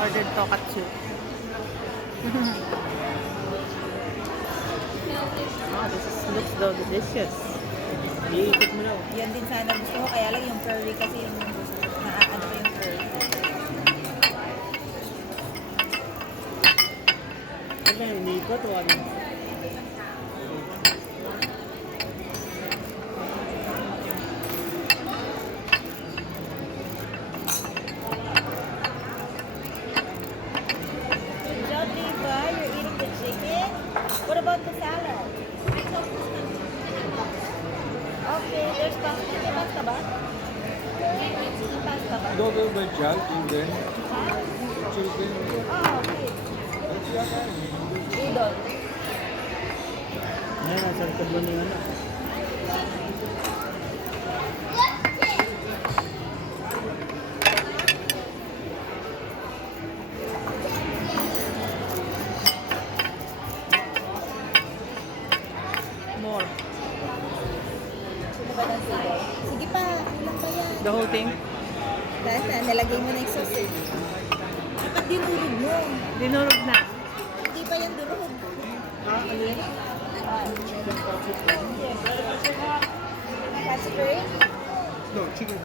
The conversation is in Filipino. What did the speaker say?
Ordered tokatsu. Oh, looks so delicious. Iikot mo na. Yan din sana gusto ko, kaya lang yung curry kasi yung naaano ko yung curry. Ano yung iikot o ano? Diba? You're eating the chicken? What about the salad? Okay, there's pasta. May pasta ba? May pasta ba? दो दो बच्चा chicken Ha? Chicken Oh, okay. क्या क्या Udon. Ayan, nasa likod mo na yun. More. Sino ba ng sigaw? Sige pa, ilang pa yan. The whole thing? Dahil na, nilagay mo na yung sauce eh. Dapat dinurog mo. Dinurog na. Hindi pa yan durog. Ano yan? That's great. No chicken